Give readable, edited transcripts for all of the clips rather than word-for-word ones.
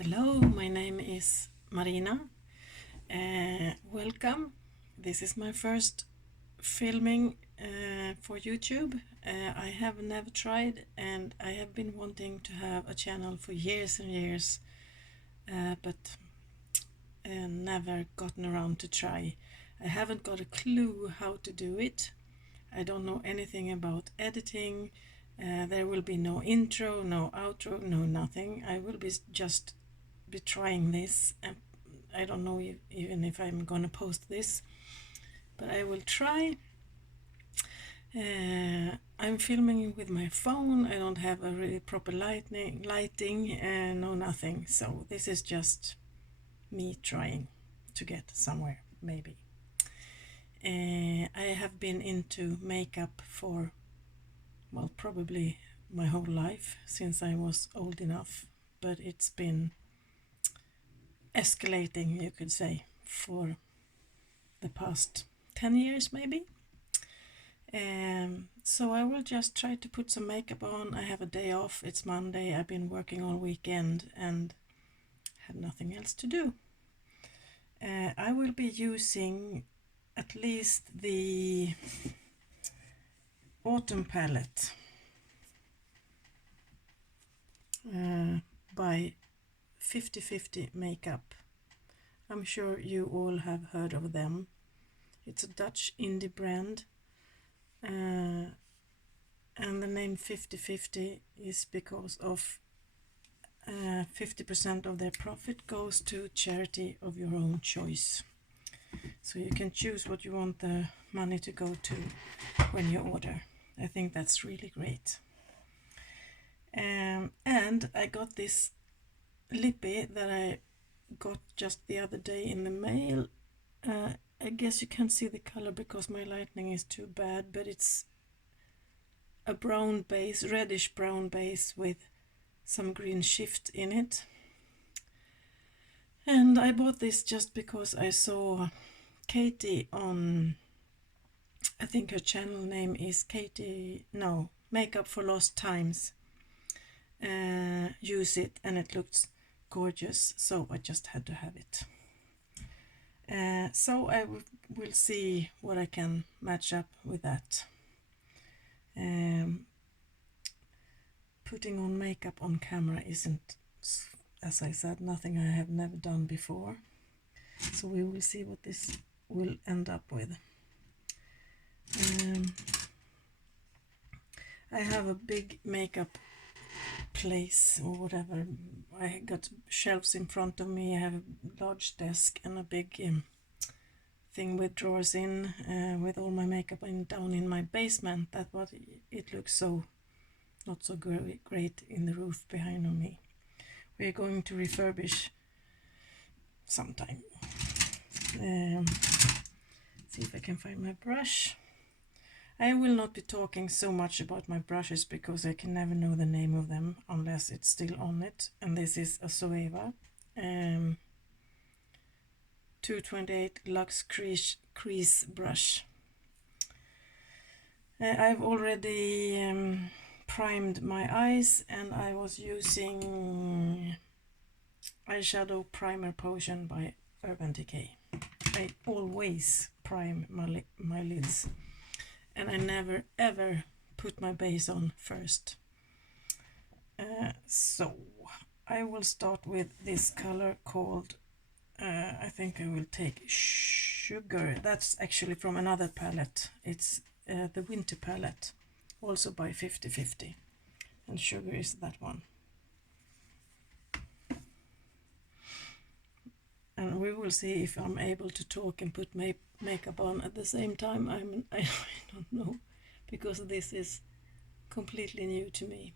Hello, my name is Marina. Welcome. This is my first filming for YouTube. I have never tried, and I have been wanting to have a channel for years and years, but never gotten around to try. I haven't got a clue how to do it. I don't know anything about editing. There will be no intro, no outro, no nothing. I will just be trying this. I don't know even if I'm gonna post this, but I will try. I'm filming with my phone. I don't have a really proper lighting, no nothing. So this is just me trying to get somewhere, maybe. I have been into makeup for, well, probably my whole life since I was old enough, but it's been escalating, you could say, for the past 10 years maybe. So I will just try to put some makeup on. I have a day off, it's Monday, I've been working all weekend and had nothing else to do. I will be using at least the autumn palette by 50/50 Makeup. I'm sure you all have heard of them. It's a Dutch indie brand, and the name 50/50 is because of 50% of their profit goes to charity of your own choice. So you can choose what you want the money to go to when you order. I think that's really great. And I got this lippy that I got just the other day in the mail. I guess you can't see the color because my lighting is too bad, but it's a brown base, reddish brown base with some green shift in it. And I bought this just because I saw Katie on, I think her channel name is Makeup for Lost Times, use it, and it looks gorgeous, so I just had to have it. So I will see what I can match up with that. Putting on makeup on camera isn't, as I said, nothing I have never done before. So we will see what this will end up with. I have a big makeup place or whatever. I got shelves in front of me. I have a large desk and a big thing with drawers in, with all my makeup down in my basement. That's what it looks so not so great in the roof behind on me. We're going to refurbish sometime. See if I can find my brush. I will not be talking so much about my brushes because I can never know the name of them unless it's still on it. And this is a Zoeva 228 Luxe Crease brush. I've already primed my eyes, and I was using eyeshadow primer potion by Urban Decay. I always prime my lids, and I never ever put my base on first. So I will start with this color called, I think I will take Sugar. That's actually from another palette. It's the Winter palette, also by 50/50, and Sugar is that one. And we will see if I'm able to talk and put makeup on at the same time. I don't know, because this is completely new to me.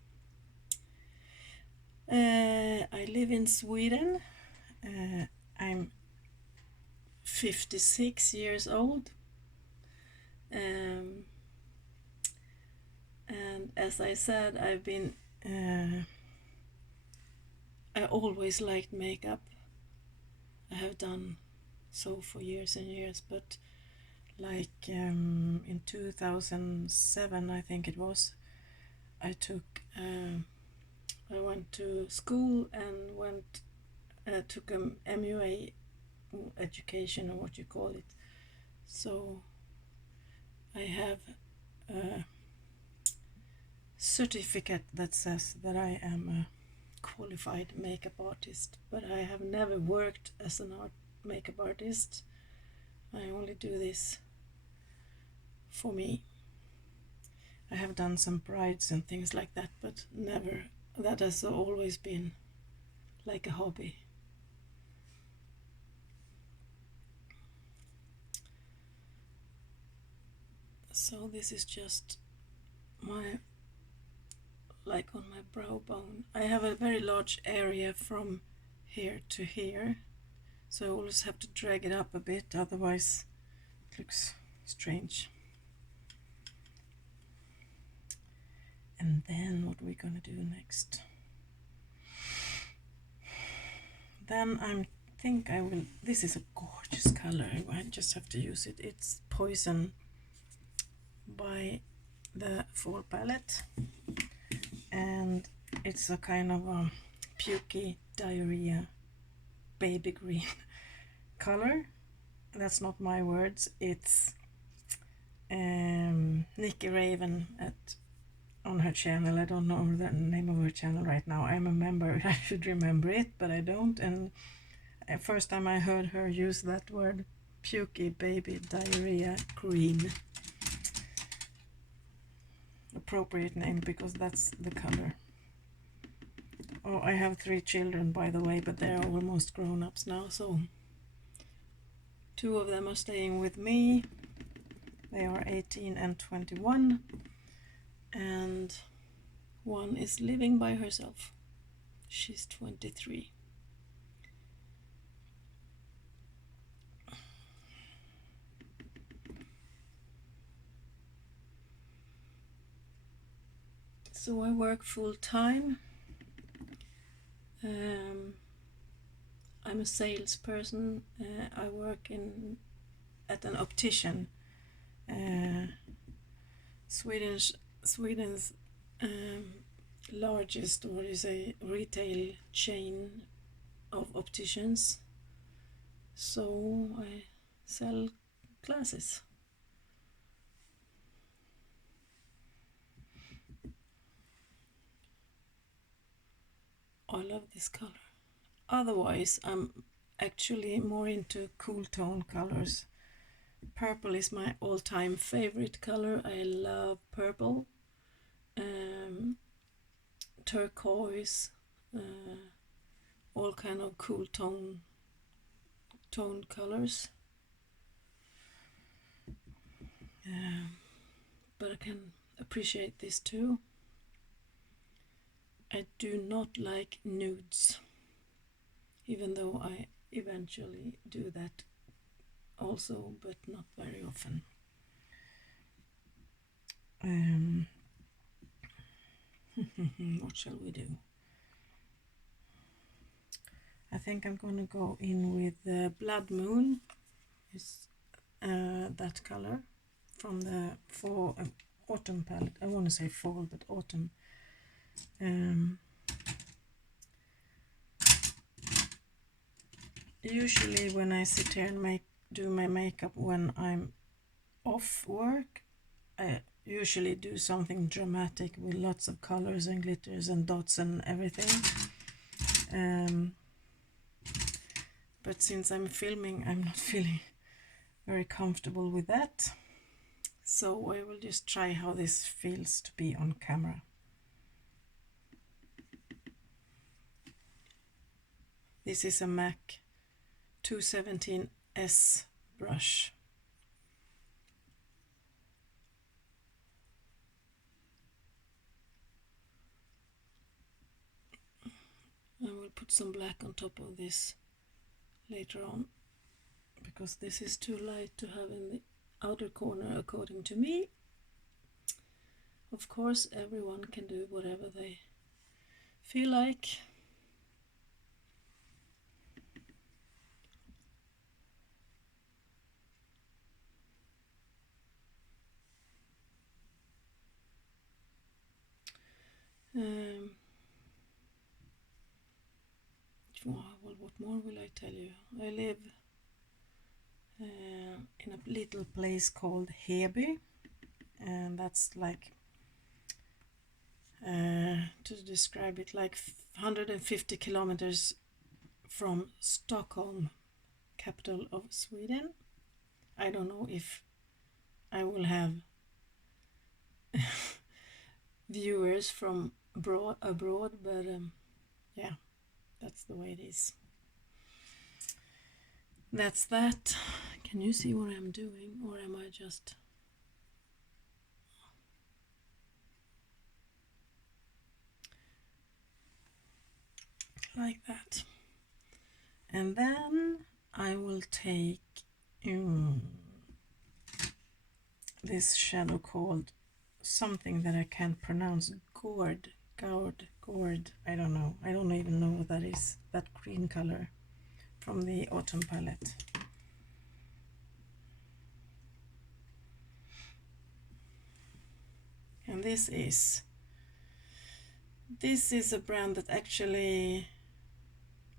I live in Sweden. I'm 56 years old. And as I said, I always liked makeup. I have done so for years and years, but like in 2007, I think it was, I went to school and went took a MUA education, or what you call it. So I have a certificate that says that I am a qualified makeup artist, but I have never worked as an makeup artist. I only do this for me. I have done some brides and things like that, but never. That has always been like a hobby. So this is just my, like on my brow bone. I have a very large area from here to here, so I always have to drag it up a bit, otherwise it looks strange. And then what we're gonna do next? Then think I will. This is a gorgeous color. I just have to use it. It's Poison by the Fall palette, and it's a kind of a pukey diarrhea baby green color. That's not my words. It's Nikki Raven on her channel. I don't know the name of her channel right now. I'm a member. I should remember it, but I don't. And first time I heard her use that word, pukey baby diarrhea green. Appropriate name, because that's the color. Oh, I have 3 children, by the way, but they're almost grown-ups now, so 2 of them are staying with me. They are 18 and 21, and 1 is living by herself. She's 23. So I work full-time. I'm a salesperson. I work at an optician. Sweden's largest, what is a retail chain of opticians. So I sell glasses. I love this color. Otherwise, I'm actually more into cool tone colors. Purple is my all-time favorite color. I love purple, turquoise, all kind of cool tone colors. But I can appreciate this too. I do not like nudes, even though I eventually do that also, but not very often. What shall we do? I think I'm gonna go in with the Blood Moon. Is that color from the autumn palette. I want to say fall, but autumn. Usually when I sit here and do my makeup when I'm off work, I usually do something dramatic with lots of colors and glitters and dots and everything. But since I'm filming, I'm not feeling very comfortable with that. So I will just try how this feels to be on camera. This is a MAC 217S brush. I will put some black on top of this later on, because this is too light to have in the outer corner according to me. Of course, everyone can do whatever they feel like. It what more will I tell you? I live in a little place called Heby, and that's like, to describe it, like 150 kilometers from Stockholm, capital of Sweden. I don't know if I will have viewers from abroad, but yeah, that's the way it is. That's that. Can you see what I'm doing, or am I just... like that? And then I will take this shadow called something that I can't pronounce. Gourd. I don't know. I don't even know what that is. That green color from the autumn palette. And this is a brand that actually,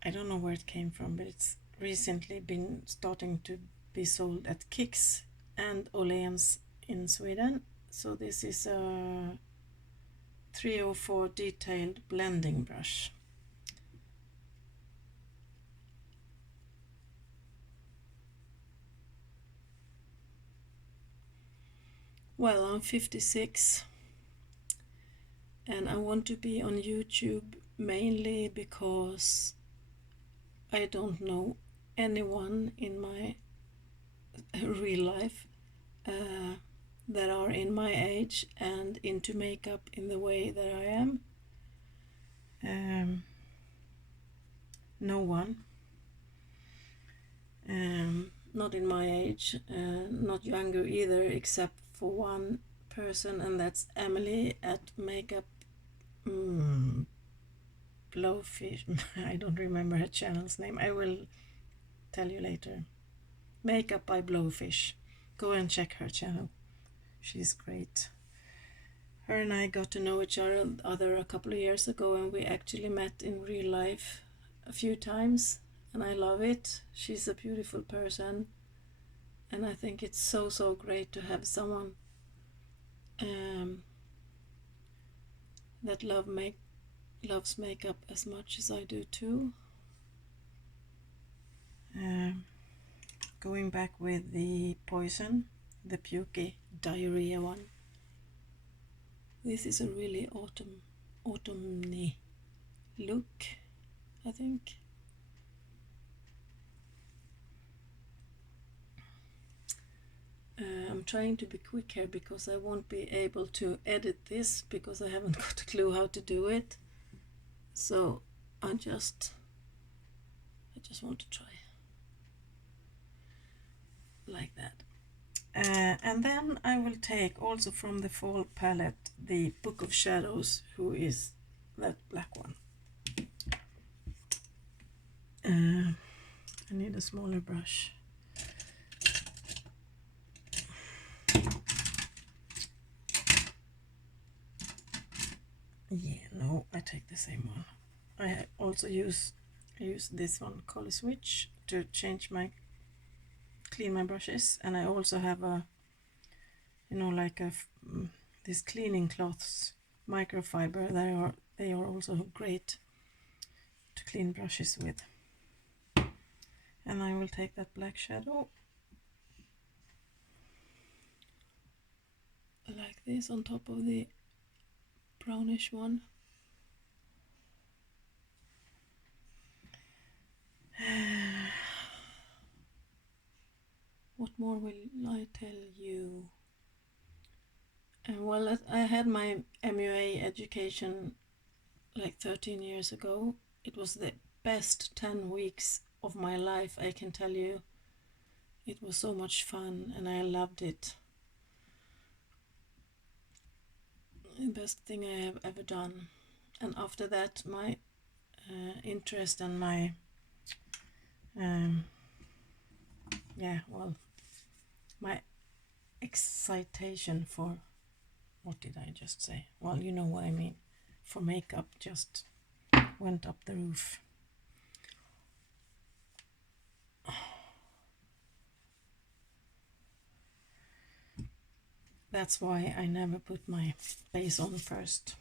I don't know where it came from, but it's recently been starting to be sold at Kicks and Åhléns in Sweden. So this is a 304 detailed blending brush. Well, I'm 56 and I want to be on YouTube mainly because I don't know anyone in my real life that are in my age and into makeup in the way that I am. No one. Not in my age, not younger either, except for one person, and that's Emily at Makeup Blowfish. I don't remember her channel's name. I will tell you later. Makeup by Blowfish. Go and check her channel. She's great. Her and I got to know each other a couple of years ago, and we actually met in real life a few times, and I love it. She's a beautiful person, and I think it's so great to have someone that loves makeup as much as I do too. Going back with the Poison, the Pukey Diarrhea one. This is a really autumny look, I think. I'm trying to be quick here because I won't be able to edit this because I haven't got a clue how to do it. So I just want to try like that. And then I will take also from the fall palette the Book of Shadows, who is that black one. I need a smaller brush. Yeah, no, I take the same one. I also use this one, Color Switch, to clean my brushes, and I also have a, like these cleaning cloths, microfiber. They are also great to clean brushes with. And I will take that black shadow like this on top of the brownish one. What more will I tell you? Well, I had my MUA education like 13 years ago. It was the best 10 weeks of my life, I can tell you. It was so much fun and I loved it. The best thing I have ever done. And after that, my interest and my my excitation for, what did I just say? Well, you know what I mean. For makeup just went up the roof. That's why I never put my base on first.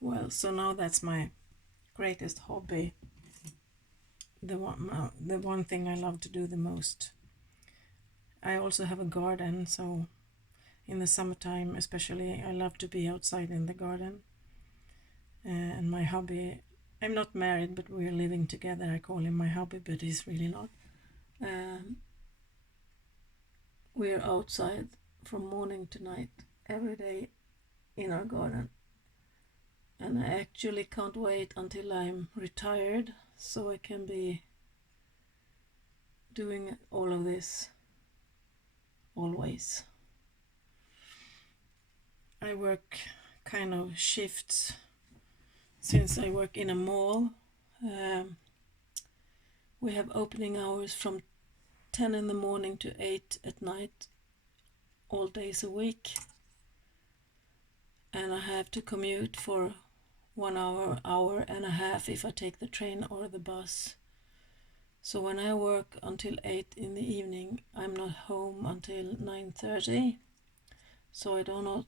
Well, so now that's my greatest hobby, the one thing I love to do the most. I also have a garden, so in the summertime especially I love to be outside in the garden. And my hobby, I'm not married, but we're living together. I call him my hobby, but he's really not. We're outside from morning to night every day in our garden, and I actually can't wait until I'm retired so I can be doing all of this always. I work kind of shifts since I work in a mall. We have opening hours from 10 in the morning to 8 at night, all days a week. And I have to commute for 1 hour and a half if I take the train or the bus. So when I work until 8 in the evening, I'm not home until 9:30. So I do not,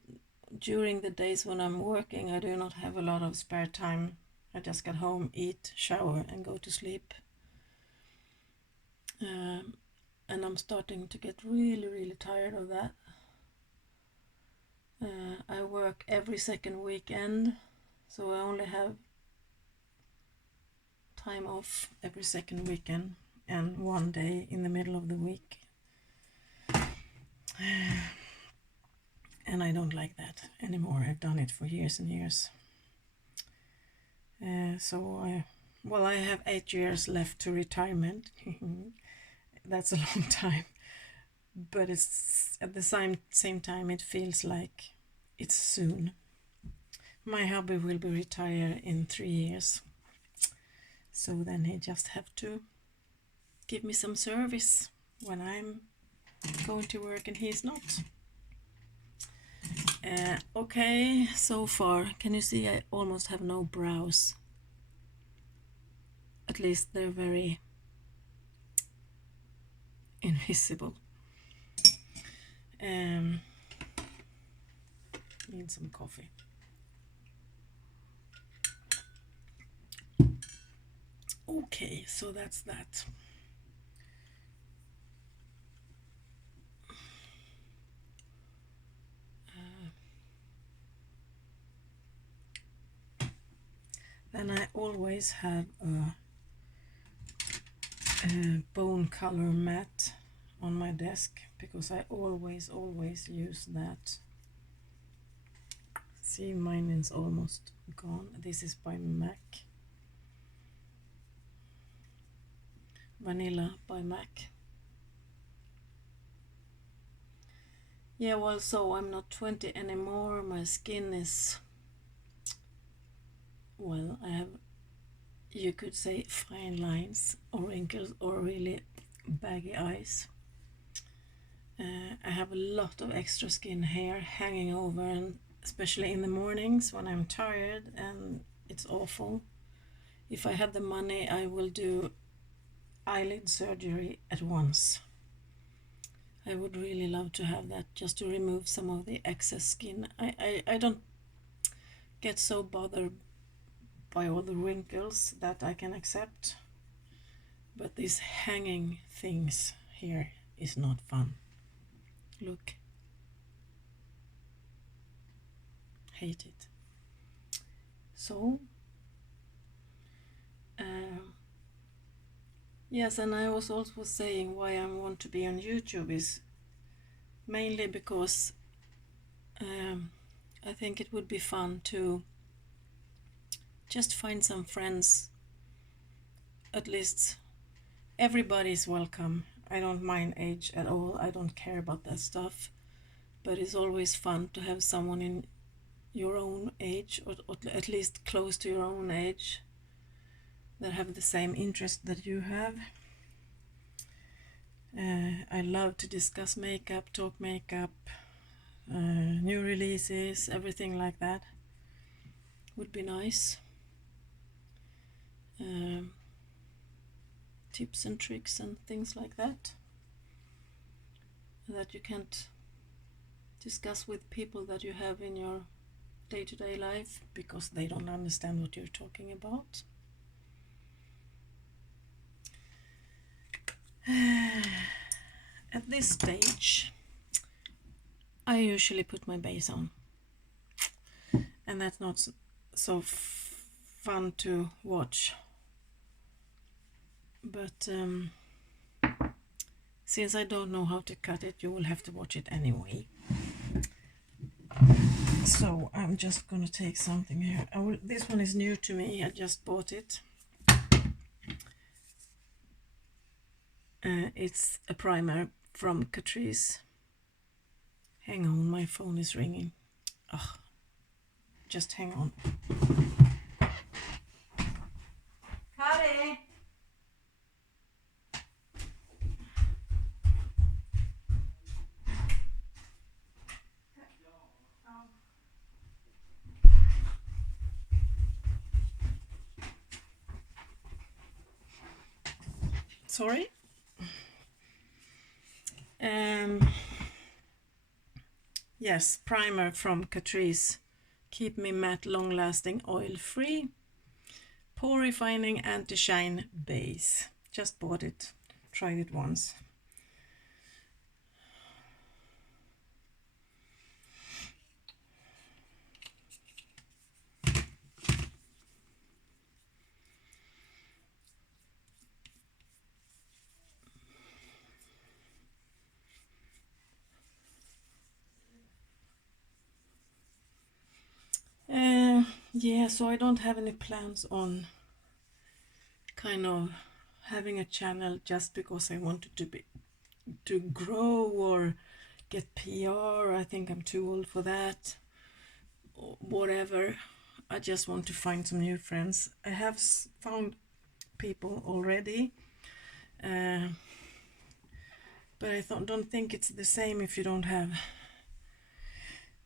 during the days when I'm working, I do not have a lot of spare time. I just get home, eat, shower, and go to sleep. And I'm starting to get really, really tired of that. I work every second weekend, so I only have time off every second weekend and one day in the middle of the week. And I don't like that anymore. I've done it for years and years. I have 8 years left to retirement. That's a long time. But it's at the same time it feels like it's soon. My hubby will be retired in 3 years. So then he just have to give me some service when I'm going to work and he's not. Okay, so far, can you see I almost have no brows? At least they're very invisible. Need some coffee. Okay, so that's that. Then I always have a bone color mat on my desk because I always use that. See, mine is almost gone. This is by MAC. Vanilla by MAC. Yeah, well, so I'm not 20 anymore. My skin is, well, I have, you could say, fine lines or wrinkles or really baggy eyes. I have a lot of extra skin hair hanging over, and especially in the mornings when I'm tired, and it's awful. If I had the money, I will do eyelid surgery at once. I would really love to have that, just to remove some of the excess skin. I don't get so bothered by all the wrinkles that I can accept, but these hanging things here is not fun. Look. Hate it. So yes, and I was also saying why I want to be on YouTube is mainly because I think it would be fun to just find some friends. At least everybody's welcome. I don't mind age at all. I don't care about that stuff. But it's always fun to have someone in your own age, or at least close to your own age, that have the same interest that you have. I love to discuss makeup, talk makeup, new releases, everything like that. Would be nice. Tips and tricks and things like that. that you can't discuss with people that you have in your day-to-day life because they don't understand what you're talking about. At this stage, I usually put my bass on, and that's not so fun to watch. But since I don't know how to cut it, you will have to watch it anyway. So I'm just gonna take something here. This one is new to me, I just bought it. It's a primer from Catrice. Hang on, my phone is ringing. Oh, just hang on. Harry! Sorry. Yes, primer from Catrice. Keep Me Matte Long Lasting Oil Free. Pore Refining Anti-Shine Base. Just bought it. Tried it once. Yeah, so I don't have any plans on kind of having a channel just because I wanted to grow or get PR. I think I'm too old for that. Or whatever. I just want to find some new friends. I have found people already, but I don't think it's the same if you don't have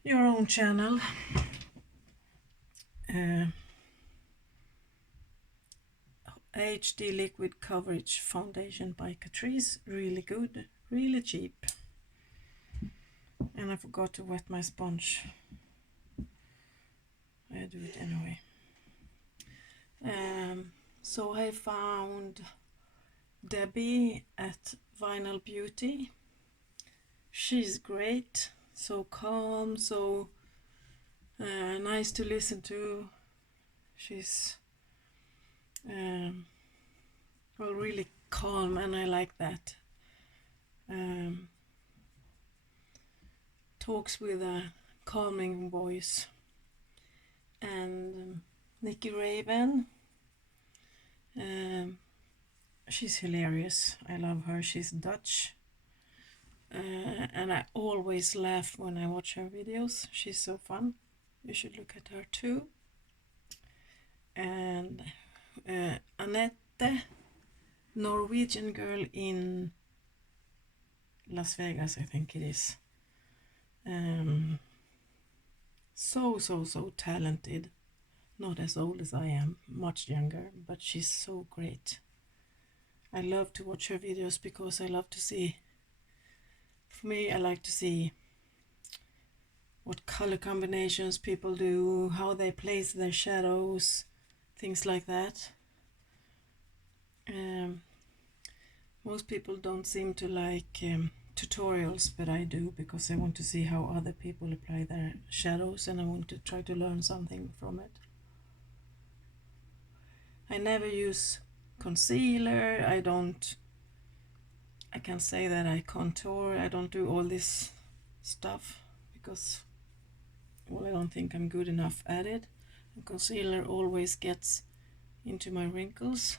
your own channel. HD Liquid Coverage Foundation by Catrice, really good, really cheap. And I forgot to wet my sponge. I do it anyway. So I found Debbie at Vinyl Beauty. She's great, so calm, so nice to listen to. She's well, really calm, and I like that. Talks with a calming voice. And Nikki Raven, she's hilarious. I love her. She's Dutch, and I always laugh when I watch her videos. She's so fun. You should look at her too. And Annette, Norwegian girl in Las Vegas, I think it is. So talented. Not as old as I am, much younger, but she's so great. I love to watch her videos because I love to see, for me, I like to see what color combinations people do, how they place their shadows, things like that. Most people don't seem to like tutorials, but I do, because I want to see how other people apply their shadows, and I want to try to learn something from it. I never use concealer. I can say that I contour. I don't do all this stuff because, well, I don't think I'm good enough at it. And concealer always gets into my wrinkles.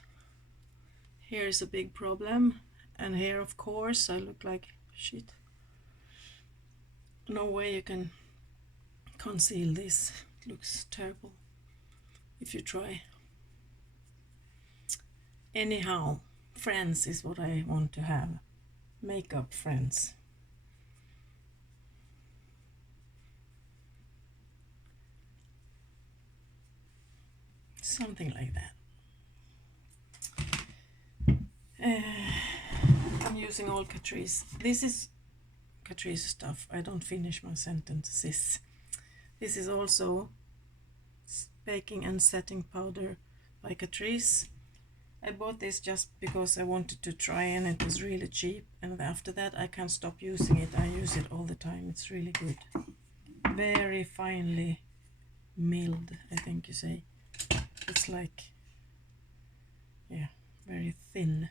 Here is a big problem, and here, of course, I look like shit. No way you can conceal this. It looks terrible if you try. Anyhow, friends is what I want to have. Makeup friends. Something like that. I'm using all Catrice. This is Catrice stuff. I don't finish my sentences. This is also baking and setting powder by Catrice. I bought this just because I wanted to try, and it was really cheap, and after that I can't stop using it. I use it all the time. It's really good. Very finely milled, I think you say. It's like, yeah, very thin.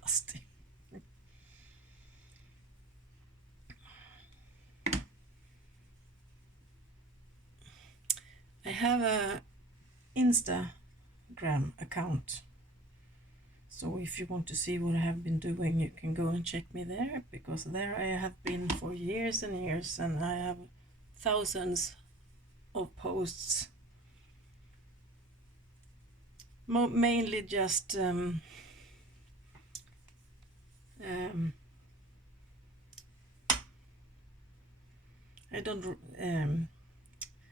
Dusty. I have a Instagram account, so if you want to see what I have been doing, you can go and check me there, because there I have been for years and years, and I have thousands of posts, mainly just I don't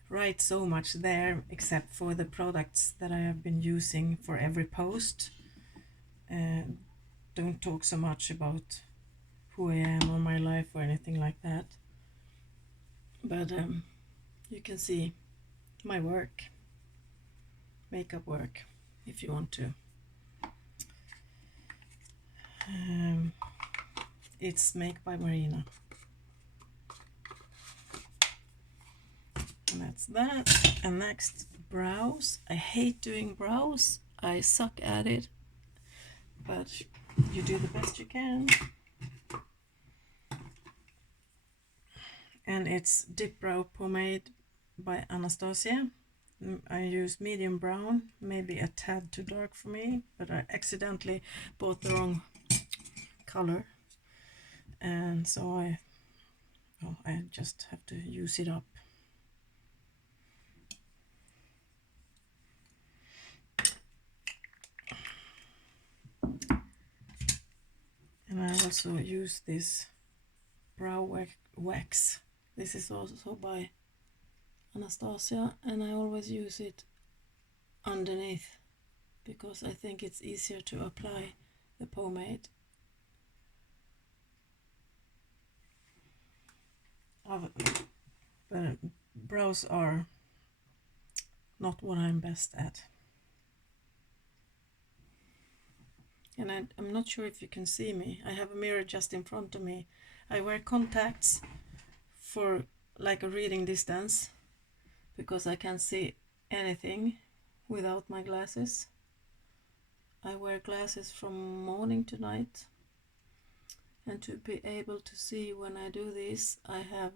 write so much there, except for the products that I have been using for every post. Don't talk so much about who I am or my life or anything like that, but you can see my work, makeup work, if you want to. It's Make by Marina, and that's that. And next, brows. I hate doing brows. I suck at it, but you do the best you can. And it's Dip Brow Pomade by Anastasia. I use medium brown, maybe a tad too dark for me, but I accidentally bought the wrong color, and so I just have to use it up. And I also use this brow wax. This is also by Anastasia, and I always use it underneath because I think it's easier to apply the pomade. But brows are not what I'm best at. And I'm not sure if you can see me. I have a mirror just in front of me. I wear contacts for like a reading distance because I can't see anything without my glasses. I wear glasses from morning to night, and to be able to see when I do this, I have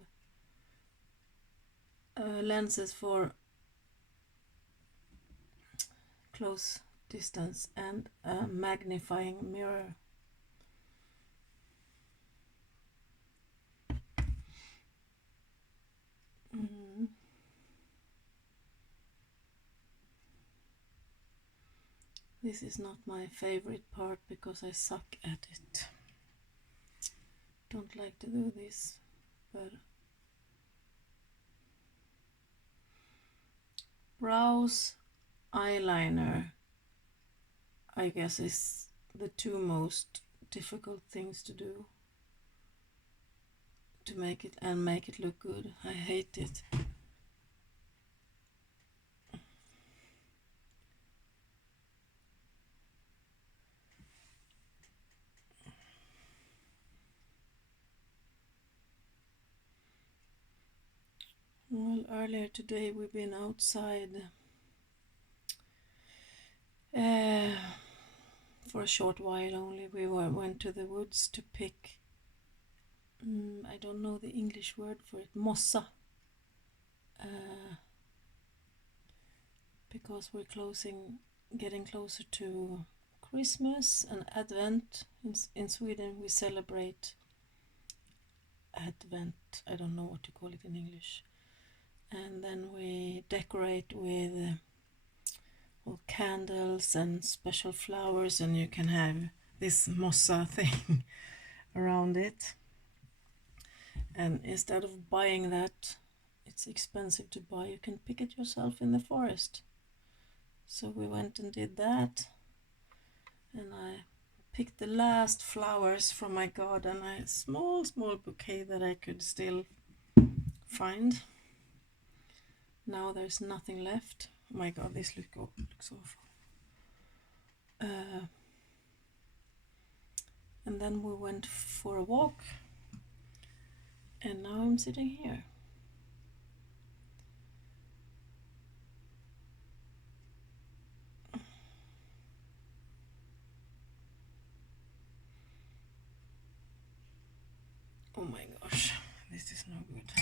lenses for close distance and a magnifying mirror. This is not my favorite part because I suck at it. Don't like to do this, but brows, eyeliner, I guess, is the two most difficult things to do to make it look good. I hate it. Well, earlier today we've been outside for a short while only. We went to the woods to pick, I don't know the English word for it, mossa, because we're getting closer to Christmas and Advent. In Sweden we celebrate Advent, I don't know what to call it in English. And then we decorate with all candles and special flowers, and you can have this mossa thing around it. And instead of buying that, it's expensive to buy, you can pick it yourself in the forest. So we went and did that, and I picked the last flowers from my garden, a small bouquet that I could still find. Now there's nothing left. Oh my god, this looks awful. And then we went for a walk, and now I'm sitting here. Oh my gosh, this is no good.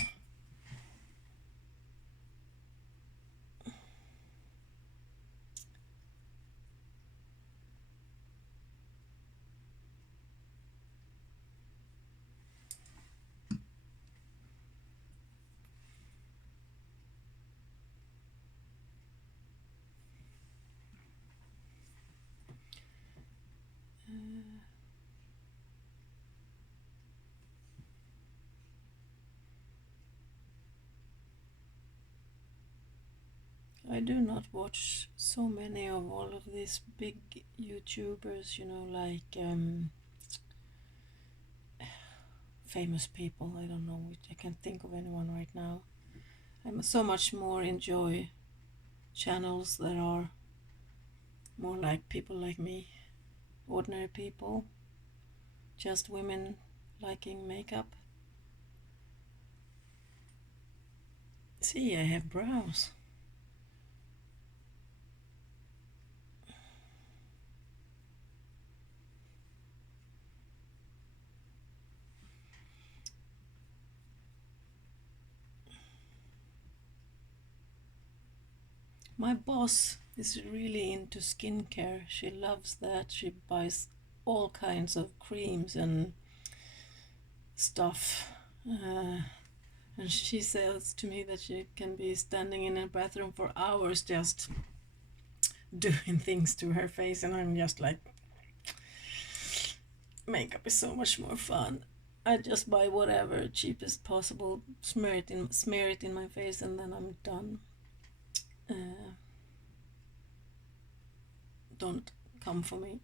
I do not watch so many of all of these big YouTubers, like famous people. I don't know, I can't think of anyone right now. I so much more enjoy channels that are more like people like me, ordinary people, just women liking makeup. See, I have brows. My boss is really into skincare. She loves that. She buys all kinds of creams and stuff. And she says to me that she can be standing in a bathroom for hours just doing things to her face, and I'm just like, makeup is so much more fun. I just buy whatever cheapest possible, smear it in my face, and then I'm done. Don't come for me.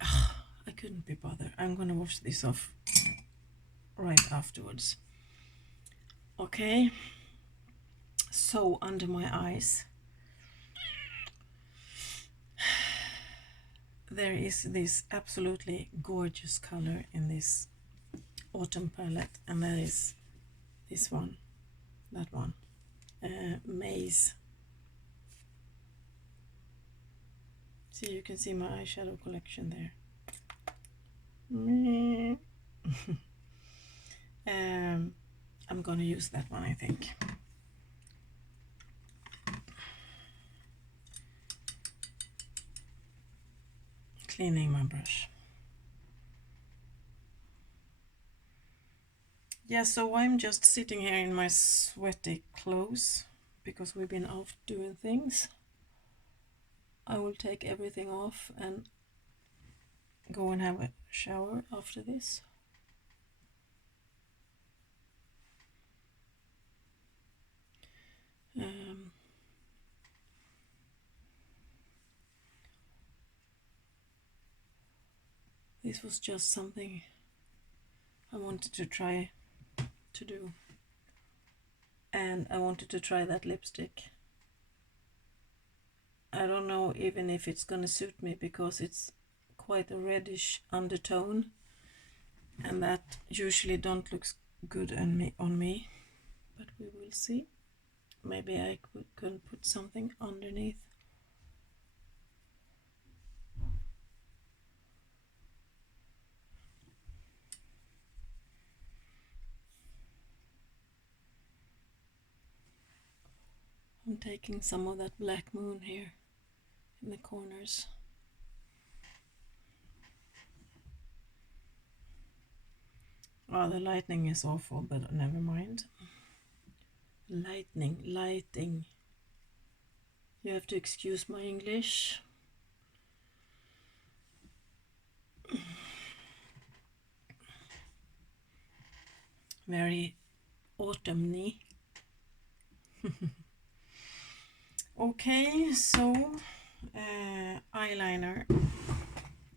I couldn't be bothered. I'm gonna wash this off right afterwards. Okay, so under my eyes there is this absolutely gorgeous color in this autumn palette, and that is this one, that one, Maize. See, you can see my eyeshadow collection there. I'm gonna use that one, I think. Cleaning my brush. Yeah, so I'm just sitting here in my sweaty clothes because we've been out doing things. I will take everything off and go and have a shower after this. This was just something I wanted to try to do, and I wanted to try that lipstick. I don't know even if it's gonna suit me because it's quite a reddish undertone, and that usually don't look good on me, but we will see. Maybe I could put something underneath. I'm taking some of that Black Moon here in the corners. Oh, the lighting is awful, but never mind. Lighting. You have to excuse my English. Very autumny. Okay, so eyeliner,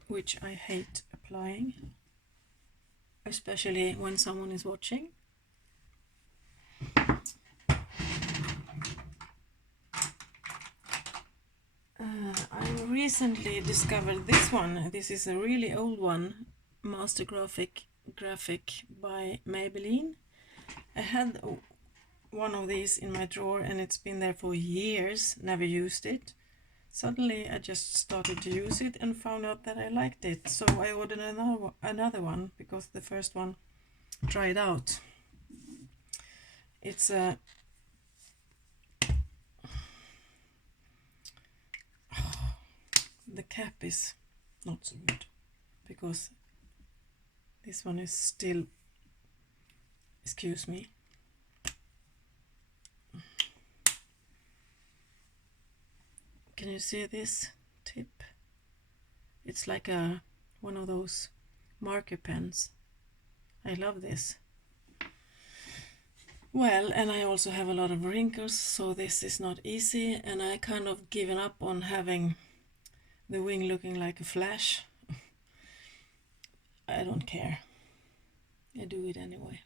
which I hate applying, especially when someone is watching. I recently discovered this one. This is a really old one, Master Graphic by Maybelline. I had one of these in my drawer and it's been there for years, never used it. Suddenly I just started to use it and found out that I liked it. So I ordered another one because the first one dried out. It's a the cap is not so good because this one is still, excuse me. Can you see this tip? It's like one of those marker pens. I love this. Well, and I also have a lot of wrinkles, so this is not easy, and I kind of given up on having the wing looking like a flash. I don't care. I do it anyway.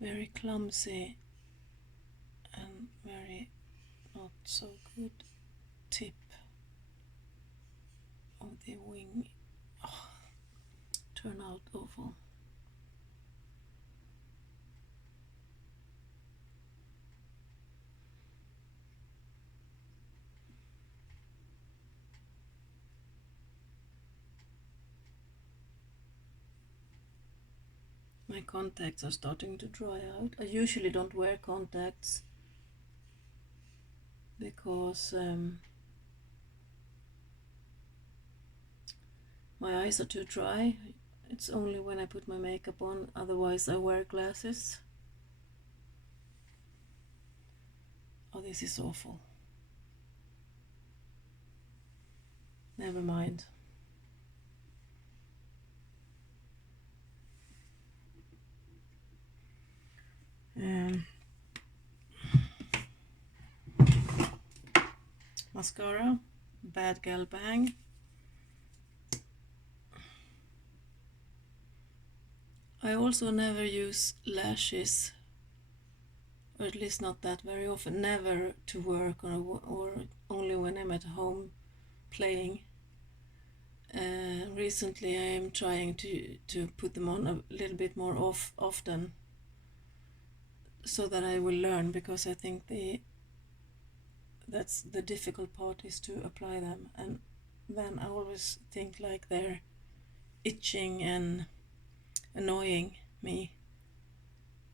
Very clumsy and very not so good tip of the wing. Oh, turn out awful. My contacts are starting to dry out. I usually don't wear contacts because my eyes are too dry. It's only when I put my makeup on, otherwise I wear glasses. Oh, this is awful. Never mind. Mascara, Bad Gal Bang. I also never use lashes, or at least not that very often, never to work or only when I'm at home playing. Recently I am trying to put them on a little bit more often so that I will learn, because I think that's the difficult part, is to apply them, and then I always think like they're itching and annoying me,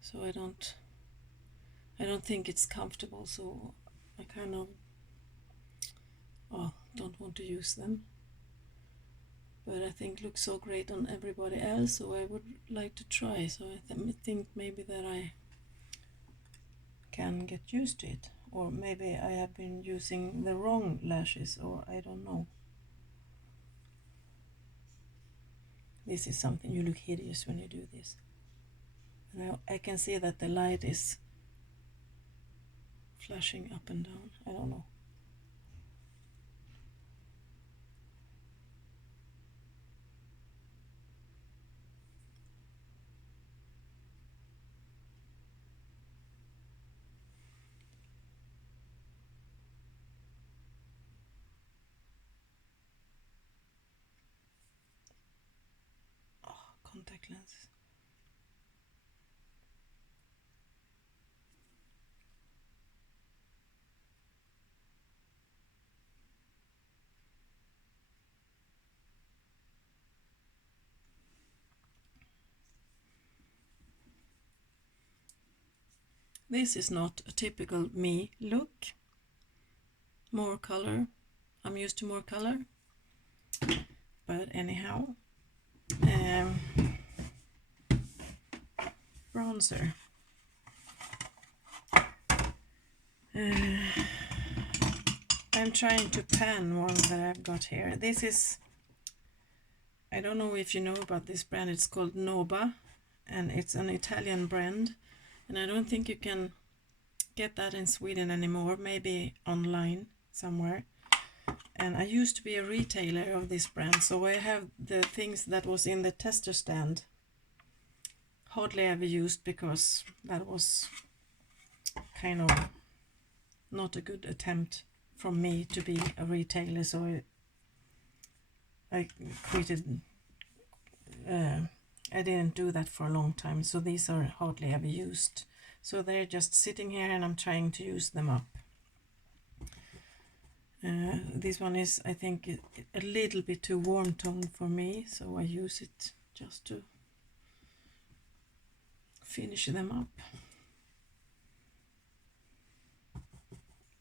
so I don't think it's comfortable, so I kind of don't want to use them. But I think it looks so great on everybody else, so I would like to try. So I think maybe that I can get used to it, or maybe I have been using the wrong lashes, or I don't know. This is something, you look hideous when you do this. Now I can see that the light is flashing up and down. I don't know. contact lenses. This is not a typical me look. More color. I'm used to more color. But anyhow, bronzer. I'm trying to pan one that I've got here. This is, I don't know if you know about this brand, it's called Noba, and it's an Italian brand, and I don't think you can get that in Sweden anymore, maybe online somewhere. And I used to be a retailer of this brand, so I have the things that was in the tester stand. Hardly ever used because that was kind of not a good attempt from me to be a retailer, so I quitted. I didn't do that for a long time, so these are hardly ever used. So they're just sitting here and I'm trying to use them up. This one is, I think, a little bit too warm tone for me, so I use it just to finish them up.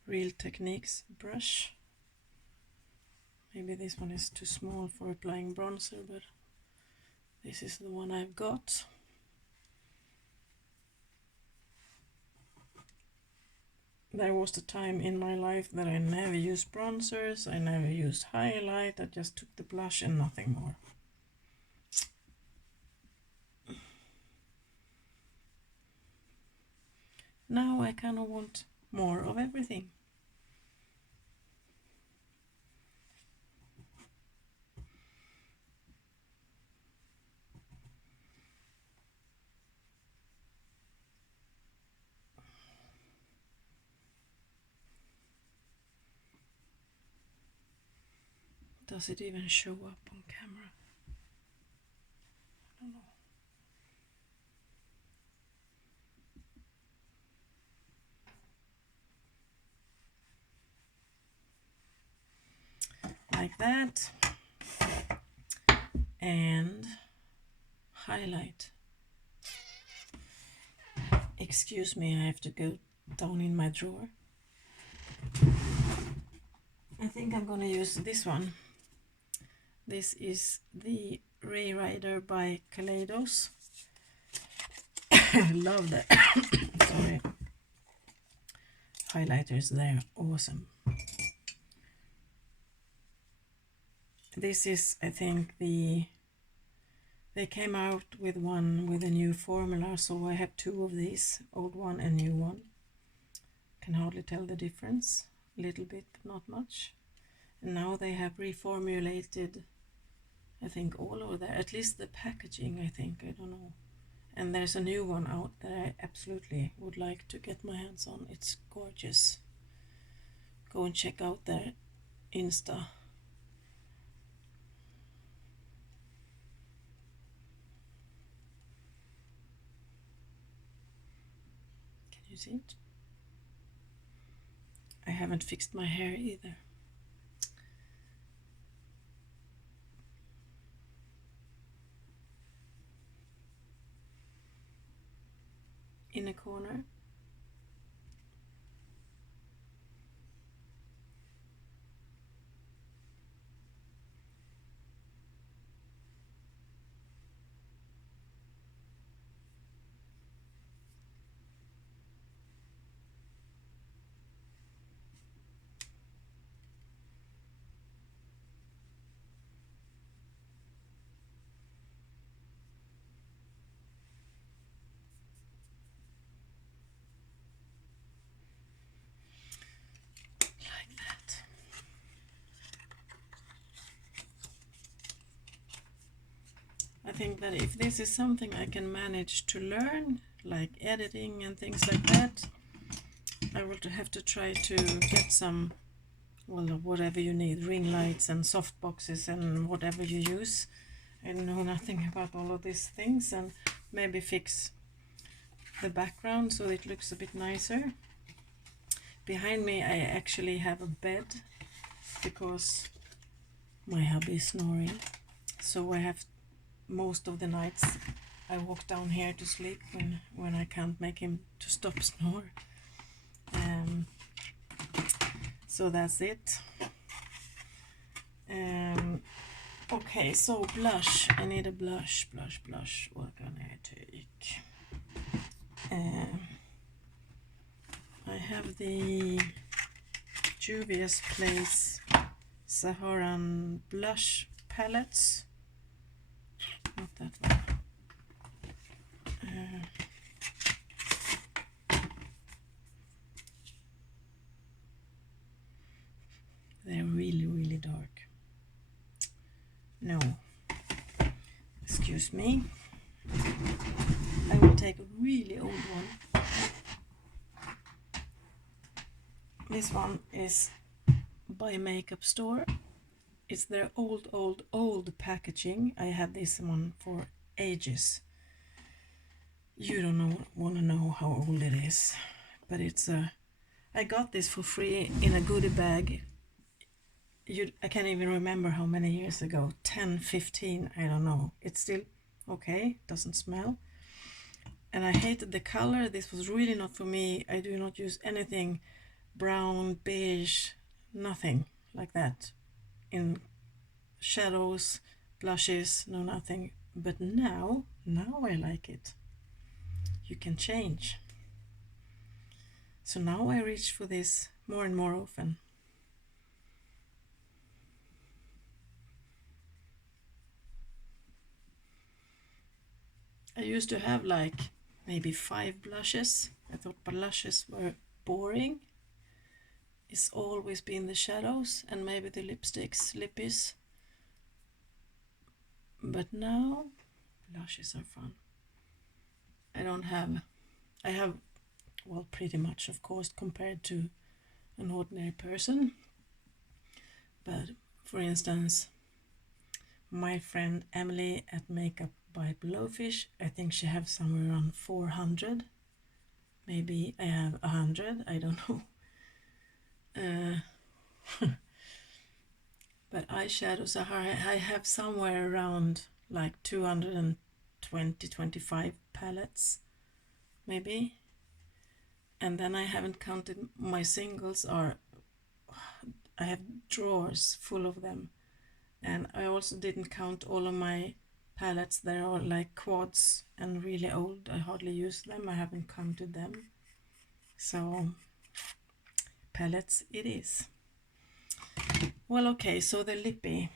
Real Techniques brush. Maybe this one is too small for applying bronzer, but this is the one I've got. There was a time in my life that I never used bronzers, I never used highlight, I just took the blush and nothing more. Now I kind of want more of everything. Does it even show up on camera? I don't know. Like that. And highlight. Excuse me, I have to go down in my drawer. I think I'm gonna use this one. This is the Ray Rider by Kaleidos. Love that. Sorry. Highlighters, they're awesome. This is, I think, they came out with one with a new formula, so I have two of these, old one and new one. Can hardly tell the difference, a little bit, but not much. And now they have reformulated, I think, all over there, at least the packaging, I think, I don't know. And there's a new one out that I absolutely would like to get my hands on. It's gorgeous. Go and check out their Insta. Can you see it? I haven't fixed my hair either. In a corner. I think that if this is something I can manage to learn, like editing and things like that, I will have to try to get some, well, whatever you need, ring lights and soft boxes and whatever you use. I know nothing about all of these things, and maybe fix the background so it looks a bit nicer. Behind me I actually have a bed because my hubby is snoring, so I have most of the nights I walk down here to sleep when I can't make him to stop snore. So that's it. Okay, so blush. I need a blush. What can I take? I have the Juvia's Place Saharan blush palettes. Not that one. They're really dark. No. Excuse me. I will take a really old one. This one is by Makeup Store. It's their old packaging. I had this one for ages. You don't want to know how old it is, but it's I got this for free in a goodie bag. I can't even remember how many years ago, 10, 15, I don't know. It's still okay, doesn't smell. And I hated the color. This was really not for me. I do not use anything brown, beige, nothing like that. In shadows, blushes, no nothing. But now I like it. You can change. So now I reach for this more and more often. I used to have like maybe 5 blushes. I thought blushes were boring. It's always been the shadows and maybe the lippies. But now blushes are fun. I have, well, pretty much, of course, compared to an ordinary person. But for instance, my friend Emily at Makeup by Blowfish, I think she has somewhere around 400. Maybe I have 100, I don't know. But eyeshadows, I have somewhere around like 220, 25 palettes, maybe. And then I haven't counted my singles, I have drawers full of them. And I also didn't count all of my palettes. They're all like quads and really old. I hardly use them. I haven't counted them. So palettes it is. Well, okay, so the lippy.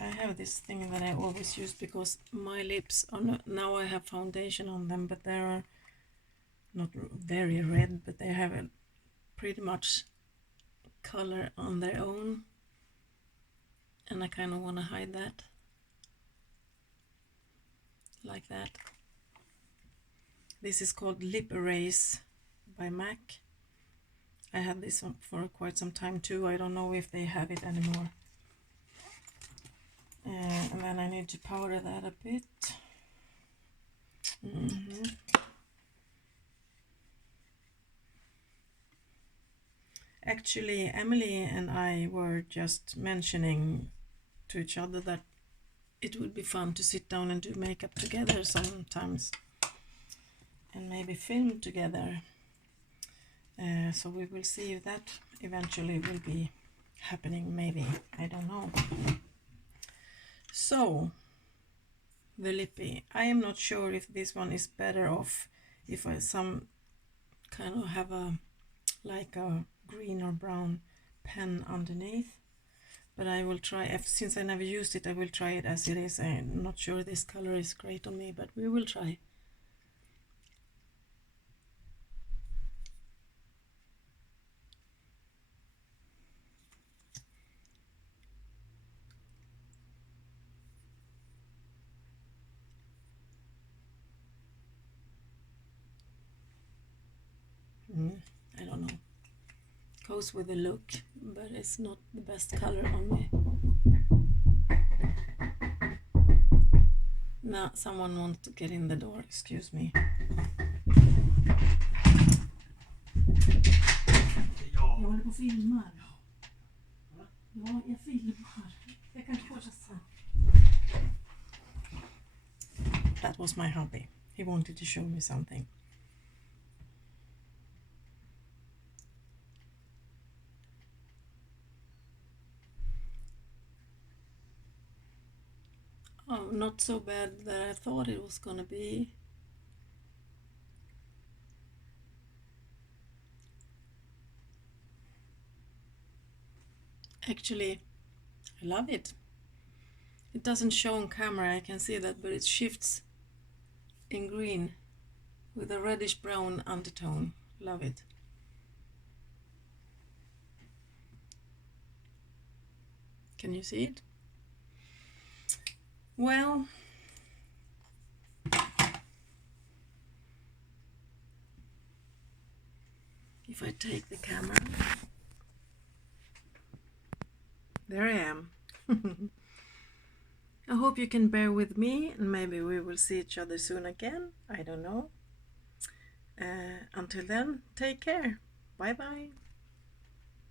I have this thing that I always use because my lips are not, now I have foundation on them, but they are not very red, but they have a pretty much color on their own, and I kind of want to hide that like that. This is called Lip Erase by MAC. I had this one for quite some time too. I don't know if they have it anymore. And then I need to powder that a bit. Actually, Emily and I were just mentioning to each other that it would be fun to sit down and do makeup together sometimes, and maybe film together. So we will see if that eventually will be happening, maybe. I don't know. So, the lippy. I am not sure if this one is better off if I some kind of have a like a green or brown pen underneath. But I will try, since I never used it, I will try it as it is. I'm not sure this color is great on me, but we will try. I don't know. goes with the look, but it's not the best color on me. Now someone wants to get in the door, excuse me. Jag håller på och filmar. Ja, jag filmar. Jag kan köra sen. That was my hubby. He wanted to show me something. Oh, not so bad that I thought it was gonna be. Actually, I love it. It doesn't show on camera, I can see that, but it shifts in green with a reddish brown undertone. Love it. Can you see it? Well, if I take the camera, there I am. I hope you can bear with me, and maybe we will see each other soon again. I don't know. Until then, take care. Bye bye.